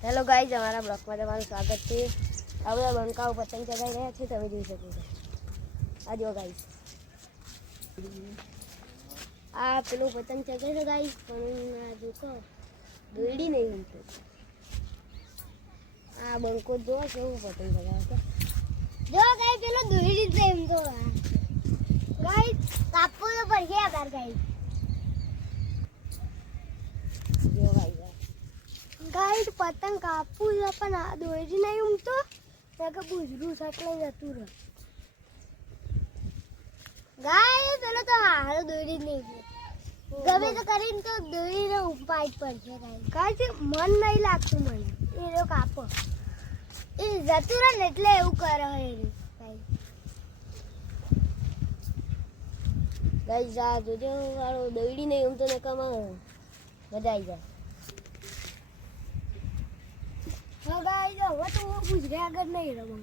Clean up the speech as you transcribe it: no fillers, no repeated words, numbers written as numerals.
Hello guys, અમારા બ્લોગમાં તમારું સ્વાગત છે. આ બધા બંકાઓ પતંગ ચગાવી રહ્યા છે, તમે જોઈ શકો છો. આ જો ગાઈઝ, આ પેલું પતંગ ચગાવે છે ગાઈઝ, પણ આ જો કહો દોડી નહીં ઉમતો. આ બંકો જો કેવું પતંગ ચગાવે છે. જો ગાઈઝ પેલો દોડી જ નહીં ઉમતો. ગાઈઝ કાપો તો પડશે યાર ગાઈઝ. જો ગાઈડ પતંગ કાપવું છે પણ આ દોરી નહીં ઉમતો કે બુજરું એટલે જતું રહે. ગાઈડ પેલો તો હારો દોરી જ નહીં ગમે તો કરીને તો દોરીને ઉપાય જ પડશે. ગાઈડ મન નહીં લાગતું મને એ કાપો એ જતું રહે ને એટલે એવું કરે ગાઈડ. આ જોજો વાળો દોરી નહીં ઉમતો ને કમા મજા આવી જાય. હા ગાઈસ, હવે તો હું ગુજરાત આગળ નહીં રમું.